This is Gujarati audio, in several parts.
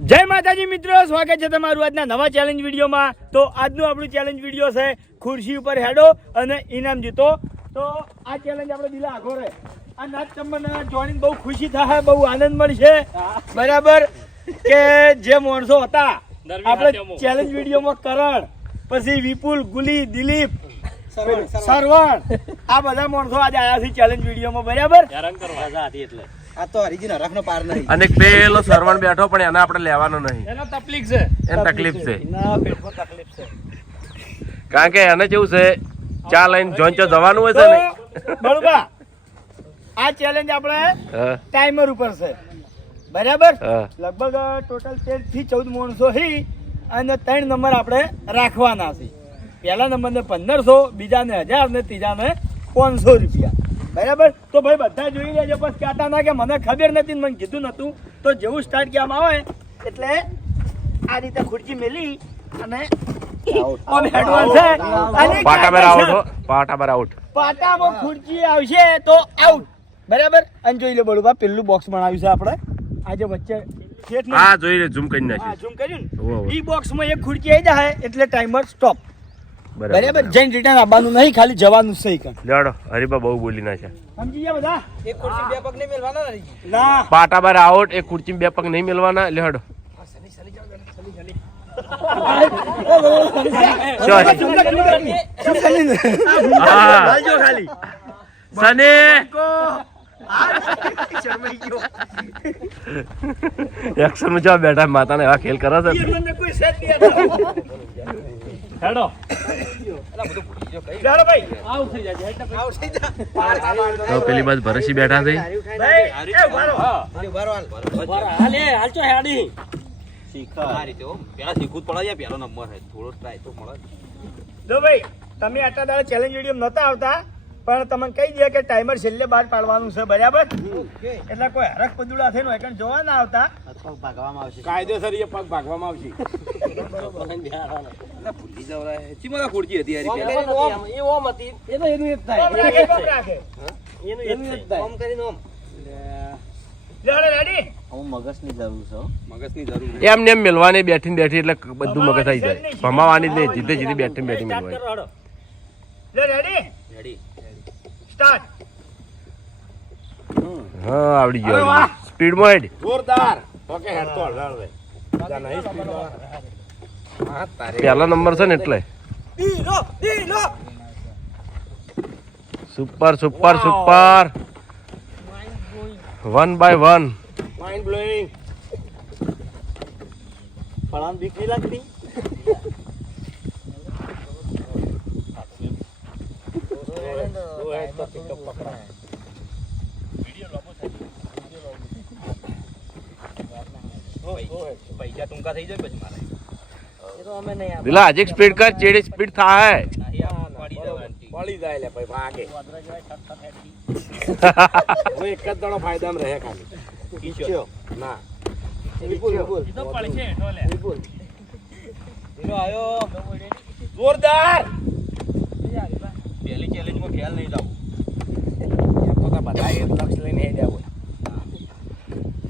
જય માતાજી મિત્રો, સ્વાગત છે તમારું આજના નવા ચેલેન્જ વિડીયોમાં. તો આજનું આપણું ચેલેન્જ વિડીયો છે ખુરશી ઉપર હેડો અને ઇનામ જીતો. તો આ ચેલેન્જ આપણે દિલા આગો રહે. આ નાચ તમને જોઈને બહુ ખુશી થાય, બહુ આનંદ મળશે. બરાબર કે જે માણસો હતા આપણે ચેલેન્જ વિડીયોમાં, કરણ, પછી વિપુલ, ગુલી, દિલીપ, સરવણ, આ બધા માણસો આજે આવ્યા છે ચેલેન્જ વિડીયોમાં. બરાબર એટલે આ તો હરીજી નરકનો પાર નહીં. અને પેલો સરવણ બેઠો પણ એને આપણે લેવાનો નહીં. એનો તકલીફ છે, એને તકલીફ છે. ના પેટમાં તકલીફ છે. કારણ કે એને કેવું છે, ચા લઈને જોંચો જવાનું હોય છે ને. બળબા આ ચેલેન્જ આપણે ટાઈમર ઉપર છે. બરાબર લગભગ ટોટલ 13 થી 14 માણસો હી અને 3 નંબર આપણે રાખવાના છે. પહેલા નંબરને 1500, બીજાને 1000 ને ત્રીજાને 500 રૂપિયા. બરાબર તો ભાઈ બધા જોઈ લેજો, બસ કહેતા ના કે મને ખબર નથી, મને કીધું નતું. તો જેવું સ્ટાર્ટ કરવામાં આવે એટલે આ રીતે ખુરશી મેલી અને પાટામાં ખુરશી આવશે તો આઉટ. બરાબર અને જોઈ લો બળુબા, પેલું બોક્સ બનાવ્યું છે આપણે આજે વચ્ચે. હા જોઈ લે, ઝૂમ કરી નાખી. ઝૂમ કર્યું ને, ઈ બોક્સમાં એક ખુરશી આવી જાય એટલે ટાઈમર સ્ટોપ. બરાબર જઈને રિટર્ન આવવાનું નહીં, ખાલી જવાનું છે. લેડો હરીબા બહુ બોલી નાખ્યા. સમજી ગયા બધા? એક ખુરશી બે પગ નહીં મેલવાના ના. પાટા બાર આઉટ. એક ખુરશી બે પગ નહીં મેલવાના. લેડો સને એક્શન માં જવા બેઠા, માતાને એવા ખેલ કરે છે. હેડો તો પેલી બાજુ ભરસી બેઠા છે. તમે આટલા દાડા ચેલેન્જ વિડીયો નતા આવતા, પણ તમને કહી દે કે ટાઈમર છેલ્લે બહાર પાડવાનું છે. બરાબર એટલે કોઈ હરખ પદુડા થઈને એકણ જોવા ના આવતા. ભાગવામાં આવશે કાયદેસર, એ પગ ભાગવામાં આવશે. ભૂલી જવાય ચીમા ખુરશી હતી યાર, એ ઓમ હતી, એ તો એનું જ થાય, એનું જ થાય ઓમ કરીને ઓમ. રેડી હું મગજની જરૂર છે, મગજની જરૂર એમને એમ મેલવાની બેઠી બેઠી એટલે બધું મગજ આવી જાય. ભમાવાની જ નહીં, જીતે જીતે બેઠી બેઠી મેળવાની. Ready ready start. હા આવડી ગયો. સ્પીડ માં હેડ જોરદાર. ઓકે હેડ તો હળવે હળવે. પહેલો નંબર છે ને એટલે super super super. 1 by 1. Mind blowing. ફળાન બીક નહીં લાગતી? પૈસા ટૂંકા થઈ જાય પછી મારે. દિલા આજે સ્પીડ કર, ચેડી સ્પીડ થાય. પડી જાય લે ભાઈ, ભાગે. હું એક જ દાડો ફાયદામાં રહે ખાલી. ઈચ્છ્યો ના વિપુલ વિપુલ ઈ તો પડશે ઢોલે. વિપુલ હીરો આયો જોરદાર. પહેલી ચેલેન્જમાં ખ્યાલ નહીં લાવું. એમ તો બધા એક લક્ષ લઈને હે જાવ.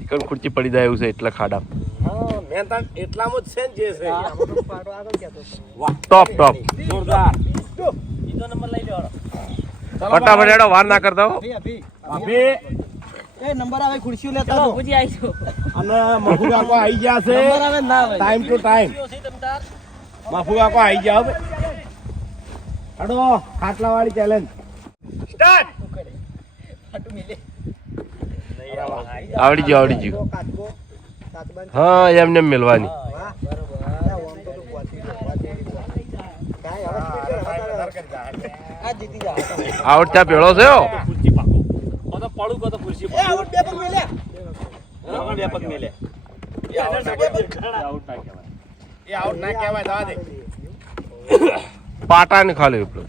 કણ ખુરશી પડી જાય એવું છે એટલા ખાડા. હા મેં તન એટલામાં જ છે ને જે છે. આમાં તો પાડો આગળ કેતો. વાહ ટોપ ટોપ જોરદાર. બીજો નંબર લઈ લ્યો. ફટાફટ હેડો, વાર ના કરતા હો. અભી એ નંબર આવે ખુરશીઓ લેતા હો. પૂજી આવી છો અને મફુ કાકો આવી ગયા છે. નંબર આવે ના આવે ટાઈમ ટુ ટાઈમ. મફુ કાકો આવી ગયા હવે. હેડો ખાટલા વાળી ચેલેન્જ સ્ટાર્ટ. ફાટુ મિલે આવડી ગયો આવડી ગયો. હા એમને મેલવાની. આઉટ ત્યાં પેલો છે. પાટા ને ખાલી ઉપયોગ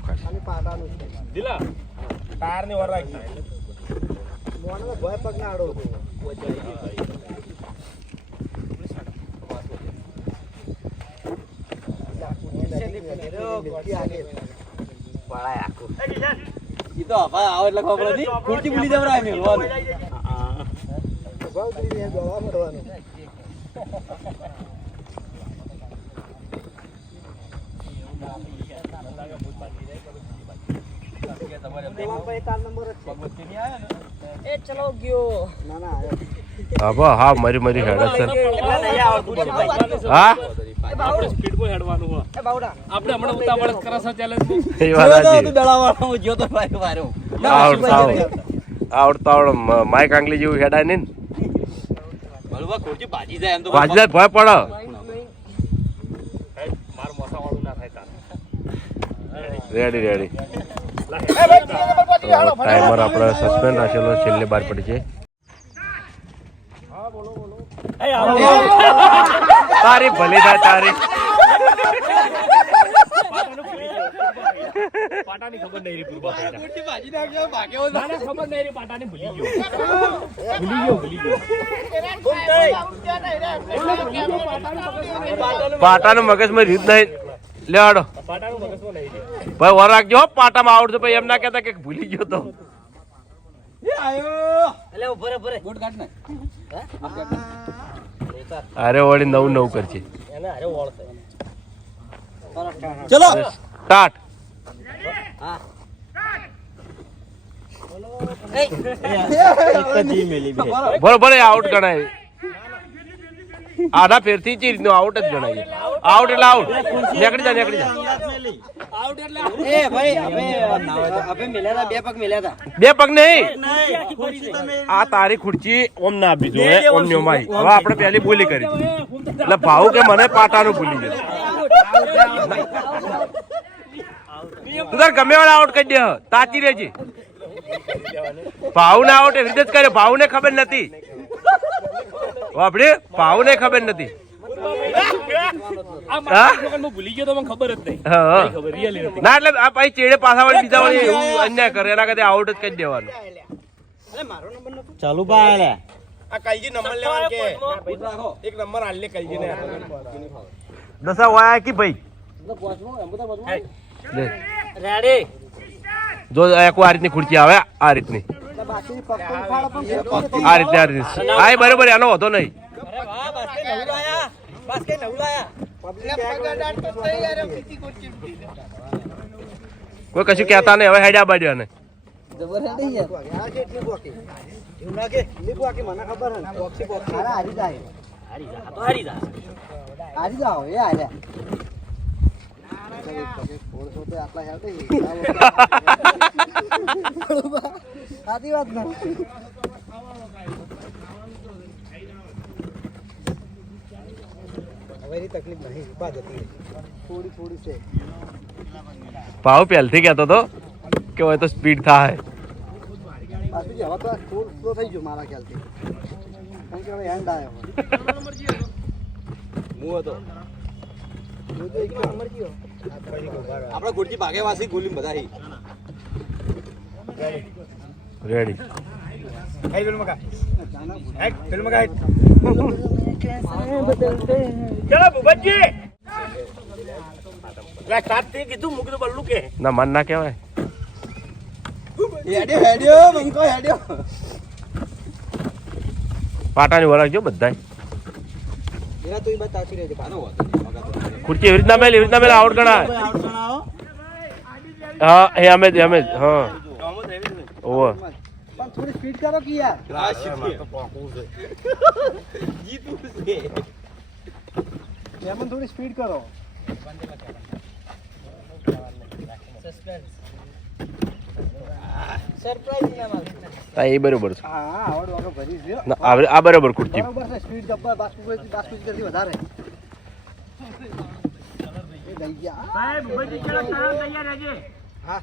ટાયર ની વર રાખી. તો હવે આવો એટલે ખબર હતી ખુરશી ભૂલી જવરાય મેલવાનું. હા હા મરી મરી હેડ સર હા આપણે હમણાં ઉતાવળ કરશે ચેલેન્જ એ વાત સાચી આવડતા માઇક આંગલી જેવું હેડાય ને ભાજી જાય ભય પડે રેડી રેડી ટાઈમર આપણે સસ્પેન્ડ રાખેલો છેલ્લે બાર પડી છે તારી ભલી થાય તારી પાટાની ખબર નહીં રે પૂર્વા ખબર નહીં રે પાટાની ભૂલી ગયો પાટાનું મગજમાં રીત નહીં લેવાડો ભાઈ વર રાખજો હો, પાટામાં આવડશે ભાઈ એમ ના કહેતા કે ભૂલી ગયો તો અરે વળી નવું નવું કરશે ચલો સ્ટાર્ટ બરોબર આઉટ ગણાય આના ફેરથી ચી રીતનું આઉટ જ ગણાય આઉટ એટલે આઉટ નીકળી જા બે પગ નહીં આ તારી ખુરચી ઓમ ના આપી જો ઓમ નો માઈ હવે આપણે પહેલી બોલી કરી એટલે ભાવ કે મને પાટાનું ભૂલી ગયો તું તાર ગમે વાળા આઉટ કરી દે તાચી રહેજે ભાવ ને આઉટ એવી રીતે જ કર્યો ભાવ ને ખબર નથી આપણે ભાવ ને ખબર નથી ભૂલી ગયો તો મને ખબર જ નહીં ના એટલે આ ભાઈ ચેડે પાછા વાળી બીજા વાળી એવું અન્યાય કરે એના કરતા આઉટ જ કરી દેવાનું ચાલુ ભાઈ આ કલજી નંબર લેવાનો કે એક નંબર આલે કલજી ને દસા વાયા કે ભાઈ રેડી જો એક આ રીતની ખુરચી આવે આ રીતની આ રીતની હા બરોબર એનો વધો નહીં કોઈ કશું કહેતા નહીં હવે હેડ્યા બાડ્યા ને સાચી વાત ના તકલીફ નહીં થોડી થોડી છે ભાવ પહેલથી કહેતો તો કે હોય તો સ્પીડ થાય પાછું હવે તો સ્લો થઈ ગયું મારા ખ્યાલથી કારણ કે હવે હેન્ડ આવ્યો હું હતો આપણા ગુરજી ભાગેવાસી ગોલી બધા રેડી હે ફિલ્મ કા હે ફિલ્મ કા ચલો ભૂપતજી સ્ટાર્ટ થી કીધું મૂકી દો બલ્લુ કે ના મન ના કહેવાય હેડ્યો હેડ્યો બંકો હેડ્યો પાટાની વળાકજો બધાય એના તો એ બાદ તાચી રહેજે પાનો ખુરચી એવી રીતના મેલ આઉટ ગણાય હા એ અમે જ હા ઓવર પણ થોડી સ્પીડ કરો કે યાર જીતું છે એમાં થોડી સ્પીડ કરો હા એ બરોબર છે હા આવડ વાગો ભરી છે ના આ બરોબર ખુરચી બરોબર છે સ્પીડ જબ્બર બાસ્કુ કરતી વધારે એ દઈ ગયા સાહેબ ભૂપતજી ચલો તૈયાર રહેજે હા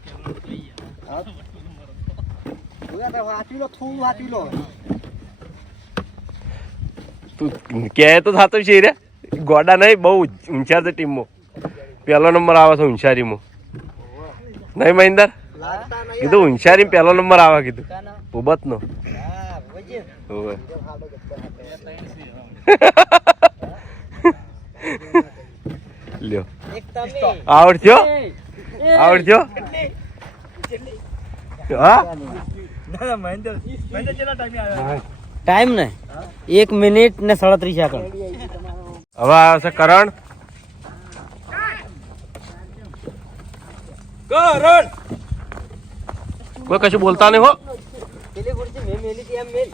ઓયા તો વાંચી લો થોડું વાંચી લો તું કે તો થતો છે રે ગોડા નહીં બહુ ઊંચાર છે ટીમમાં પહેલો નંબર આવે છે ઊંચારીમાં નહીં મહિન્દર લાગતા નહીં કીધું ઊંચારી પહેલો નંબર આવે કીધું ઉબત નો હા વજે લ્યો એક તમે આવડ થયો હા ના મહેન્દ્ર ચેલા ટાઈમે આવ્યા ટાઈમ ને 1 મિનિટ ને 37 સેકન્ડ. હવે આવે છે કરણ. કરણ કોઈ કશું બોલતા નહીં હો. પેલી ખુરશી મેં મેલી હતી એમ મેલ.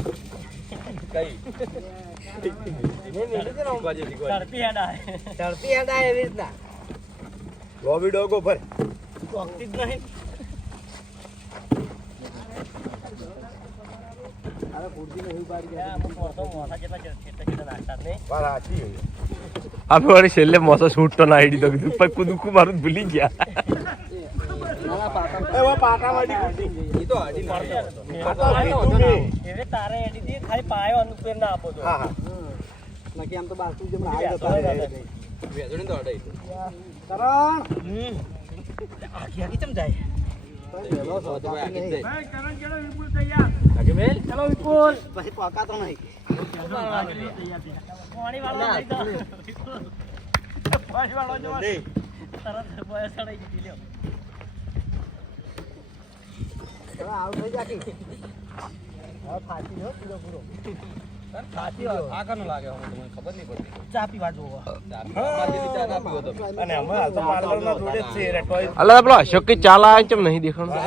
મેં મેલી હતી ને ઝડપી હેડા ઝડપી હેડા એવી રીતના. લોબી ડોગો ભર ચોકતી જ નહીં. વાર હાચી હોય. અમે વળી છેલ્લે મોસો શૂટ તો ના આઈડી તો કીધું પણ કુદુકુ મારું ભૂલી ગયા. એ વા પાટા વાળી ખુરશી. ઈ તો હાડી ના હવે તારે એડી દી ખાલી પાયો અનુપેર ના આપો તો હા હા નકી આમ તો બાજુ જેમ આવી જતા રહે. વેજોડી તો હડાઈ કરણ આખી આખી ચમ જાય. ભાઈ કરણ ચલો વિપુલ તૈયાર. ચલો વિપુલ પછી પકાતો નહીં. પાણી વાળો લઈ દો પાણી વાળો જો તરત બોય સડાઈ ગઈ લ્યો આઉટ થઈ જા કે. હવે ફાટી લો પૂરો પૂરો. સાચી વાત આ કનું લાગે હવે તમને ખબર નહીં પડતી ચા પીવા જોવો. અને અમે હાલ તો પાર્લરના જોડે જ છે રેટોય અલા પેલો અશોક કે ચાલ આવે ચમ નહીં દેખાણું.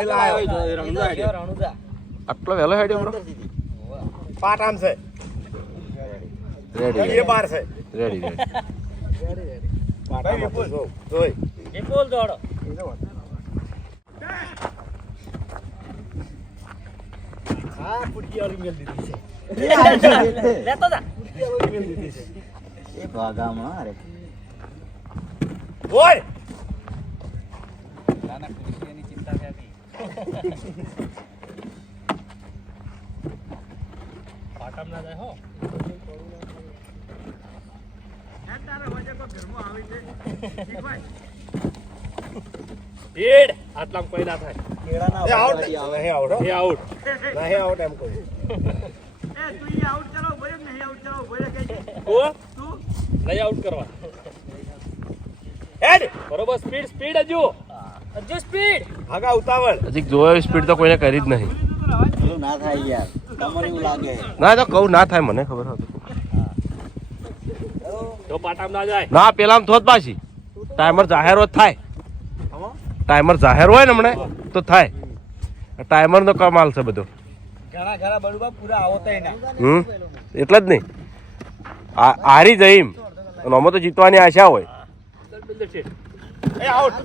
રણુદા આટલો વહેલો હેડ્યો બ્રો. પાટામ છે રેડી એ બાર છે રેડી રેડી. પાટામ વિપુલ જોઈ વિપુલ દોડો હા ફૂટકી વાળી મેલ દીધી છે. લેતો જા એ ભાગામાં અરે ઓય પાટમ ના જાય હો તારે વજે કોઈ ઘરમાં આવી છે શીખવાય. ભીડ આટલામાં કોઈ ના થાય એ આઉટ નહીં આઉટ એ આઉટ નહીં આઉટ એમ કહું એ તું ઈ આઉટ કરો બોલે નહીં આઉટ કરો બોલે કે કો તું નહીં આઉટ કરવા હેડ બરોબર સ્પીડ સ્પીડ હજુ સ્પીડ આગા ઉતાવળ હજી જોયો સ્પીડ તો કોઈને કરી જ નહીં. પેલું ના થાય યાર. તમને એવું લાગે. ના તો કહું ના થાય મને ખબર હતી. તો પાટામ ના જાય ના પેલામાં થોત પાછી ટાઈમર જાહેર હોત થાય. ટાઈમર જાહેર હોય ને હમણે તો થાય. ટાઈમર નો કમાલ છે બધો. ઘણા ઘણા બળુબા પૂરા આવતા ના. એટલે જ નહીં હારી જઈ એમ અને આમાં તો જીતવાની આશા હોય. એ આઉટ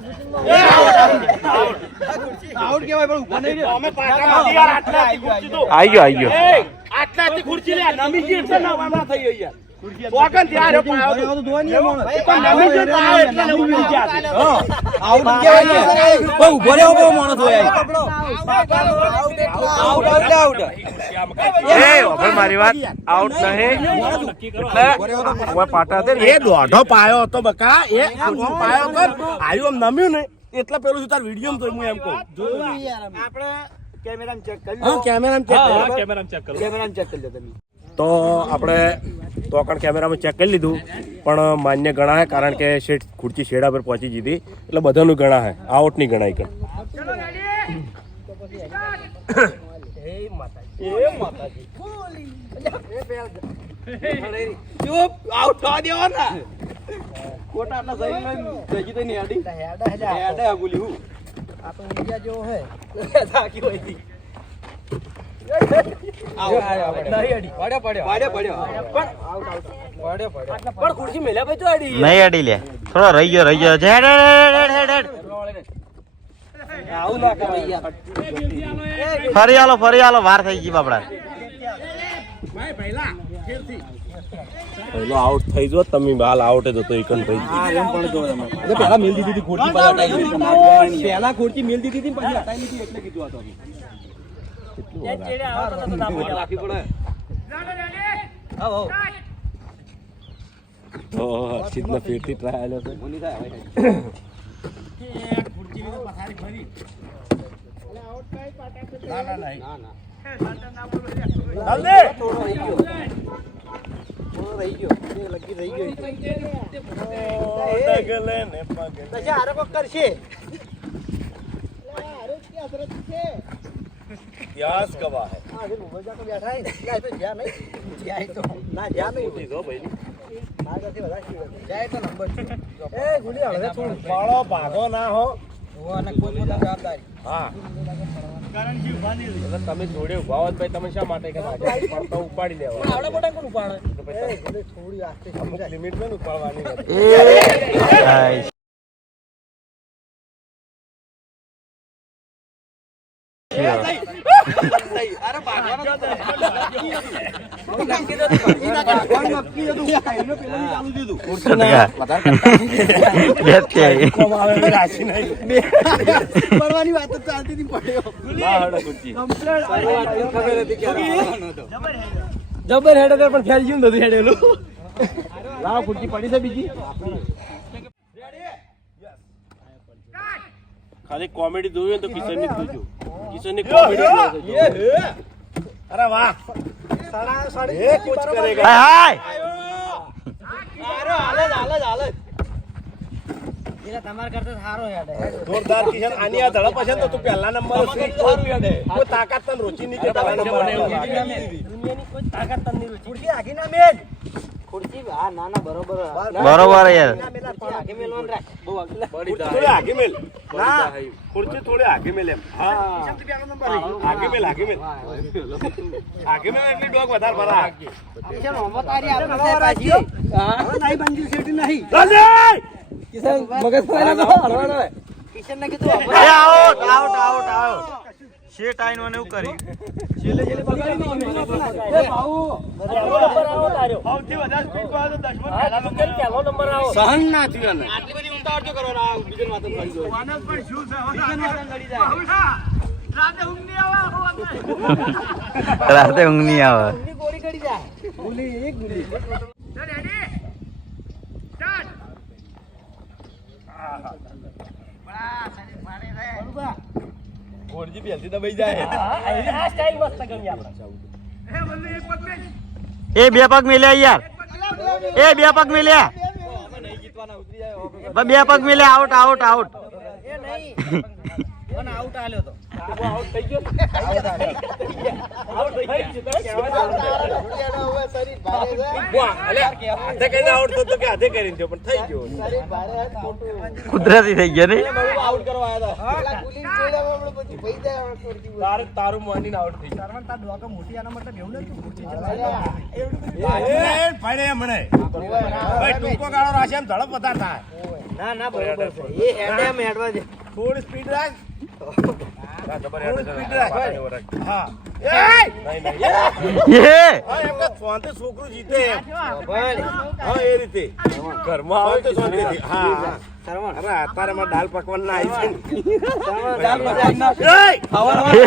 આઉટ કેવાય પણ ઉભા નહીં અમે પાટામાંથી યાર આટલાથી ખુરશી તો આવી ગયો. આટલાથી ખુરશી લે નમી ગઈ એટલે નવામાં થઈ ગઈ યાર વાગન ત્યારે પાયો તો તો ધોવા નહીં મોણ. એ પણ નમી ગઈ તો આ એટલે નમી ગઈ ગયા આઉટ કેવાય ને. બહુ ઉભો રહ્યો બહુ માણસ હોય. Out out. એ ઓફર મારી વાત આઉટ નહીં એટલે ઓય પાટા છે ને એ દોઢો પાયો હતો બકા એ આમ પાયો કર આયુ આમ નમ્યું ને એટલે પેલું શું તાર વિડીયો તો હું એમ કહું આપણે કેમેરામાં ચેક કરી હા કેમેરામાં ચેક હા કરો કેમેરામાં ચેક કરો કેમેરામાં ચેક કરી લો તમે. તો આપણે તો કણ કેમેરામાં ચેક કરી લીધું પણ માન્ય ગણાય કારણ કે શેઠ ખુરચી શેડા પર પહોંચી જીધી એટલે બધાનું ગણાય આઉટ નહીં ગણાય કે ચલો રેડી ચૂપ આઉટ થવા દેવો ને. કોટા આટલા સહી જગી તો નહીં આડી. હેડે આગુલી હું. આ તો ઊંધિયા જેવો હે. થાકી હોય થી. પણ ખુરશી મેલ્યા ભાઈ તો આડી નહીં અડી લે. થોડો રહી ગયો હેડ હેડ હેડ હેડ. આવું ના કરાય યાર. ફરી આલો વાર થઈ ગઈ બાપડા. પહેલો આઉટ થઈ જો તમે હાલ આઉટ જ હતો એકન થઈ પેલા મિલ દીધી હતી ખોટી પેલા ખોટી મિલ દીધી હતી પછી હટાઈ લીધી એટલે કીધું આ તો ચેડે આવતો તો ના પડે રાખી પડે. ચાલો રેડી આવો તો હર્ષિતનો ફેરથી ટ્રાય આલ્યો છે. ઓની થાય હવે. ખુરચી તો પથારી ફરી ના ના સાટા ના બોલો યાર. જલ્દી થોડો રહી ગયો એ લગી રહી ગયો ડગલે ને પગલે પછી આરે કોક કરશે ઇતિહાસ ગવાહ હે આગે મોજા તો બેઠા હે જાય તો જ્યાં નહીં જાય તો ના જ્યાં નહીં દીધો ભાઈ ના જતી બધા જાય તો નંબર છે એ ગુલી હવે થોડું પાળો ભાગો ના હો અને કોઈ પોતાની જવાબદારી હા કરણજી ઉભા નહીં રહી. એટલે તમે જોડે ઉભા હોત ભાઈ તમે શા માટે કે પડતા ઉપાડી લેવા પણ આવડા મોટા કોણ ઉપાડે એ ગુલી થોડી આસ્તે અમુક લિમિટ માં ઉપાડવાની નથી. અરે ભાગવાનો નક્કી તો નક્કી હતું કાઈનો પેલું ચાલુ દીધું પડવાની વાત જ ચાલતી હતી પડ્યો જબર હેડ પણ ફેલ ગયું નથી હેડેલું લાવ ખુરશી પડી છે બીજી ખાલી કોમેડી જોયું ને તો કિશન ની જોજો કિશન ની કોમેડી અરે વાહ એ कुछ करेगा તમારા કરતા સારો હેડ જોરદાર કિશન આની આ ધડપ હશે ને તો તું પહેલા નંબર કોઈ તાકાત તને રોચી નહીં કે પહેલા નંબર દુનિયાની કોઈ તાકાત તમને નથી. ખુરશી આગી ના મેલ ખુરશી હા ના ના બરોબર બરોબર યાર આગી મેલવાનું રાખ બહુ આગળ થોડી આગે મેલ ના ખુરશી થોડી આગે મેલ એમ હા આગે મેલ આગે મેલ એટલી ડોક વધારે ભરા કિશન મોહમ્મદ આરી આપણે પાછી હા નહીં બંજી સેટી નહીં કિશન મગજ ફાયલા તો હળવાનો હે કિશન ને કીધું આઉટ આઉટ આઉટ આઉટ શેટ આઈનો ને એવું કરી છેલે છેલે બગાડી એ ભાऊ નંબર આવો તાર્યો. સૌથી વધારે સ્પીડ માં તો દશમન હા, પહેલા કિશન પહેલો નંબર આવો. સહન ના થયું ને આટલી બધી ઉતાવળ જો કરવાનો આ બીજન વાત કરી દો માનસ પણ શું છે હવે બીજન વાત કરી જાય બાબુલા, રાતે ઊંઘ નહીં આવે આવો અંદર. રાતે ઊંઘ નહીં આવે ની ગોળી કરી જાય ગુલી એક ગુલી તો ready? Start. ઘોડજી પહેલથી દબાઈ જાય હા, આ સ્ટાઈલ મસ્ત ગમી આપણે. એ બોલ એક પગ મેં. એ બે પગ મિલ્યા યાર એ બે પગ મિલ્યા બે પગ મિલ્યા આઉટ આઉટ આઉટ એ નહીં પણ આઉટ આલ્યો તો હાથે કઈને આઉટ થતો કે હાથે કરીને થયો પણ થઈ ગયો કુદરતી થઈ ગયા નહીં આઉટ કરવા આવ્યા હતા તારું માનીને આઉટ થઈ સરવણ તાર ડોકા મોટી આના મતલબ એવું નતું મોટી પડે મને ભાઈ ટૂંકો ગાળો રાશે એમ ઝડપ વધારે થાય ના ના બરોબર છે એ હેડે એમ હેડવા દે થોડી સ્પીડ રાખ જબર સ્પીડ રાખ હા એ એ હા એમ કે શાંતિ છોકરું જીતે એમ ભાઈ હા એ રીતે ઘરમાં આવે તો શાંતિથી હા સરવણ અરે અત્યારે માં દાલ પકવાન ના આવી છે ને. સરવણ દાલ પકવાન ના એય!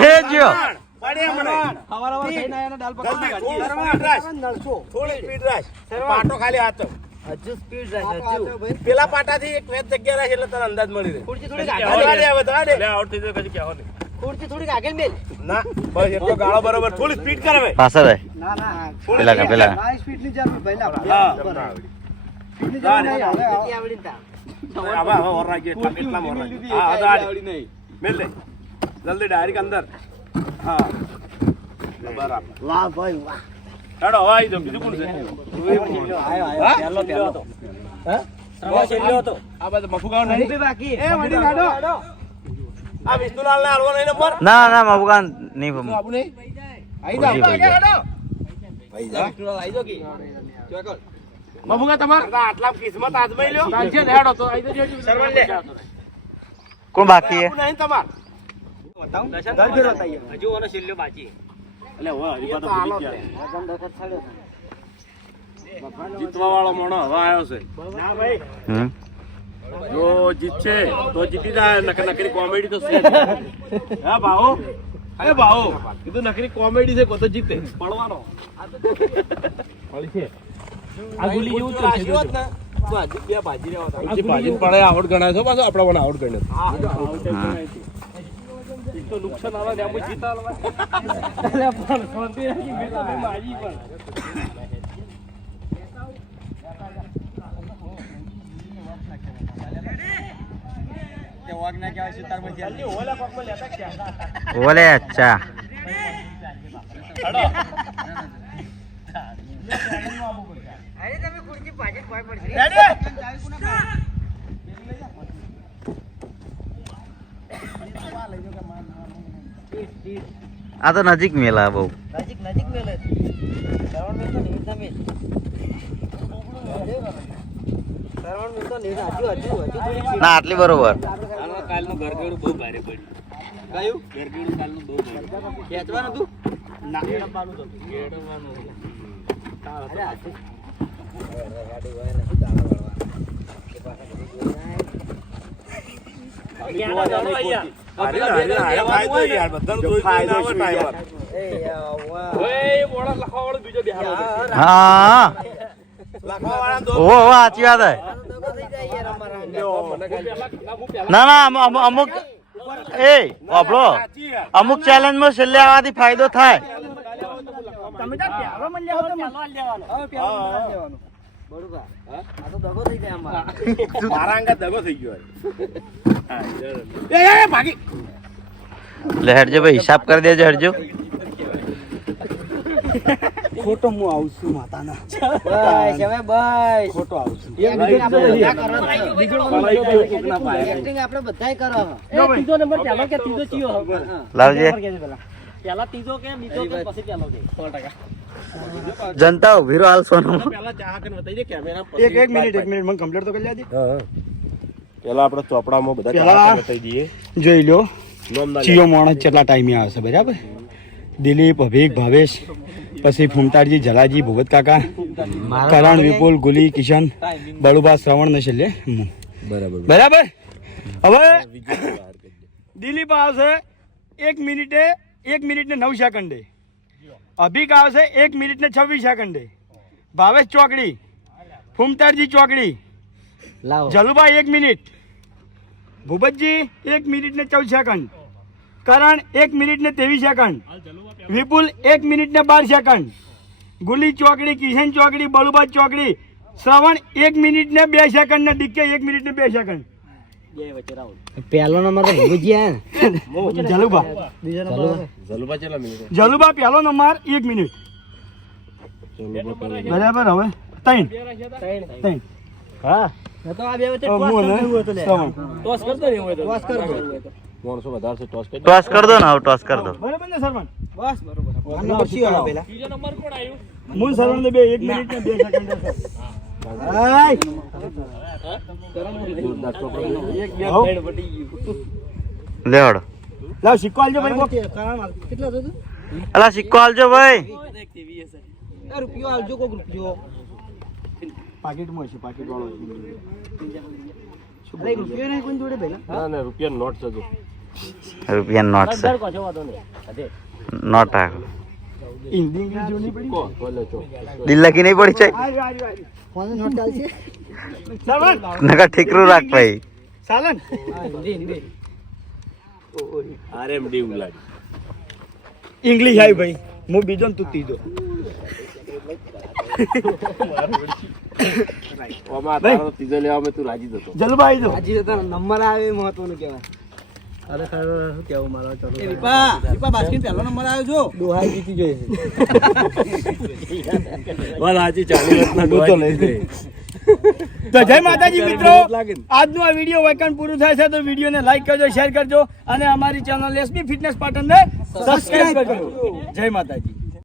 એ જો પડે મને હવારવા થઈને આયાના દાલ જલ્દી, પકવાન થોડી સ્પીડ રાખ નળસો થોડી સ્પીડ રાખ પાટો ખાલી હાથ હજુ સ્પીડ રાખ હજુ પેલા પાટાથી એક વેત જગ્યા રાખે એટલે તને અંદાજ મળી રહે ખુરશી થોડીક હવે આગળ દે, હવે દે. એટલે આઉટ થઈ જાય કદી કહેવા નહીં ખુરશી થોડીક આગળ મેલ ના બસ એટલો ગાળો બરોબર થોડી સ્પીડ કર હવે પાછળ રહે ના ના પેલા કા પેલા હાઈ સ્પીડ ની જરૂર પહેલા હા સ્પીડ ની જરૂર નહીં હવે આવડી તા હવે ઓર રાખીએ એટલા મોર રાખીએ હા હવે આવડી નહીં મેલ દે જલ્દી ડાયરેક્ટ અંદર હા બરાબર વાહ ભાઈ વાહ હેડો હવે આવી જાઓ બીજું કોણ છે પહેલો હતો સરવણ છેલ્લો હતો. આ બાજુ મફુગાવ નહીં બાકી એ વડી લાડો આ વિષ્ણુલાલ ને હાલવાનો નહીં નંબર ના ના મબુકાન નહીં આબુ નહીં આવી જાઓ મફુગા તમાર આટલા કિસ્મત આજમાઈ લ્યો ચાલશે ને હેડો તો આવી જજો સરવણ લે કોણ બાકી હે આબુ નહીં તમાર હજુ ઓનો છેલ્લો બાકી. એટલે હવે હરીફા તો ભૂલી ગયા જીતવા વાળો મોણો હવે આવ્યો છે ના ભાઈ હમ જો જીતશે તો જીતી જાય નકરી કોમેડી તો છે હા ભાઓ અરે ભાઓ કીધું નકરી કોમેડી છે તો જીતે પડવાનો આ ગુલી જેવું જ છે. ભાજી પડે આઉટ ગણાય છે પાછો આપણા મને આઉટ ગણે તો નુકસાન આવે ને આમ જીતા એટલે પણ શાંતિ રાખી મેં તો મેં મારી પણ ઓલે અચ્છા આ તો નજીક મેલા બહુ નજીક મેલે શ્રવણ મેં તો નહીં તમે શ્રવણ મેં તો નહીં હજુ થોડી ના આટલી બરોબર કાલનું ઘરગેડું બહુ ભારે પડ્યું. કયું ઘરગેડું કાલનું બહુ ભારે પડ્યું. ખેંચવાનું તું હા ઓ સાચી વાત હે ના ના અમુક એ આપણો અમુક ચેલેન્જ માં છેલ્લે આવવાથી ફાયદો થાય તમે તો પહેલો મન લેવો તો બરોબર આ તો દગો થઈ જાય અમારા મારા અંગા દગો થઈ ગયો ભાગી એટલે હેડજો ભાઈ હિસાબ કરી દેજો હેડજો ખોટો હું આવું છું માતાના બસ હવે બસ ખોટો આવું છું એક્ટિંગ આપણે બધાય કરો ત્રીજો નંબર પહેલો કે ત્રીજો ચિયો લાવજે પહેલા ત્રીજો કે બીજો કે પછી પહેલો કે 100%. જનતા ઉભી રહો હાલ સોનું પેલા ચાહક ને બતાવી દે કેમેરા એક મિનિટ મને કમ્પ્લીટ તો કરી લેજે પેલા આપણે ચોપડામાં બધા પેલા ચાહક બતાવી દઈએ જોઈ લો નામ ના ચિયો માણસ કેટલા ટાઈમે આવશે બરાબર દિલીપ અભિક ભાવેશ પછી ફૂમતાડજી જલાજી ભૂપત કાકા કરણ વિપુલ ગુલી કિશન બળુબા શ્રવણ ને છેલ્લે હું. બરાબર હવે દિલીપ આવશે 1 મિનિટે 1 મિનિટ ને 9 સેકન્ડે અભિક આવશે 1 મિનિટ ને 26 સેકન્ડે ભાવેશ ચોકડી ફૂમતાડજી ચોકડી જલુભાઈ 1 મિનિટ ભૂપતજી 1 મિનિટ ને 14 સેકન્ડ કરણ 1 મિનિટ ને 23 સેકન્ડ વિપુલ 1 મિનિટ ને 12 સેકન્ડ ગુલી ચોકડી કિશન ચોકડી બળુબા ચોકડી શ્રવણ 1 મિનિટ ને 2 સેકન્ડ ને ડીકે 1 મિનિટ ને 2 સેકન્ડ પહેલો નંબર તો ભૂજ્યા જલુભા જલુભા કેટલા મિનિટ જલુભા પહેલો નંબર 1 મિનિટ બરાબર હવે 3 હા તો આ બે વચ્ચે શ્રવણ ટોસ કરતો નહીં હોય તો ટોસ કર દો 300 વધારે છે ટોસ કરી ટોસ કર દો ને હવે ટોસ કર દો બરાબર ને શ્રવણ બસ બરોબર આ નંબર સી વાળા પેલા ત્રીજો નંબર કોણ આવ્યું? મૂળ શ્રવણ ને 1 મિનિટ ને 2 સેકન્ડ લેવડ લાવ સિક્કો આલજો ભાઈ કેટલા થતું અલા સિક્કો આલજો ભાઈ રૂપિયો આલજો કોક રૂપિયો પાકીટમાં છે પાકીટ વાળો અરે રૂપિયો નહીં કોઈ જોડે પહેલા ના ના રૂપિયા નોટ છે જો રૂપિયા નોટ છે દર કહો વાંધો નહીં. અધે. નોટ આખો હિન્દી ઇંગ્લિશ જોની પડી કો બોલે છો દિલ લખી નહીં પડી છે ફોન નોટ ચાલશે શ્રવણ નકા ઠીકરું રાખ ભાઈ સાલન આરએમડી ઉલાડી ઇંગ્લિશ આવી ભાઈ હું બીજો ને તું ત્રીજો ઓમાં તારો ત્રીજો લેવામાં તું રાજી થતો જલબા આવી જાઓ આજે તો નંબર આવે એ મહત્વનું કહેવાય અરે શું કેવું મારો ચલો એ દીપા બાસ્કીન પહેલો નંબર આવ્યો જો દોહાઈ જીતી જોઈ વાત સાચી 40 વર્ષના ડોતો લઈ દે તો જય માતાજી મિત્રો આજનો આ વિડીયો વાયકાન પૂરું થાય છે તો વિડીયોને લાઈક કરજો શેર કરજો અને અમારી ચેનલ એસબી ફિટનેસ પાટણને સબસ્ક્રાઇબ કરજો જય માતાજી.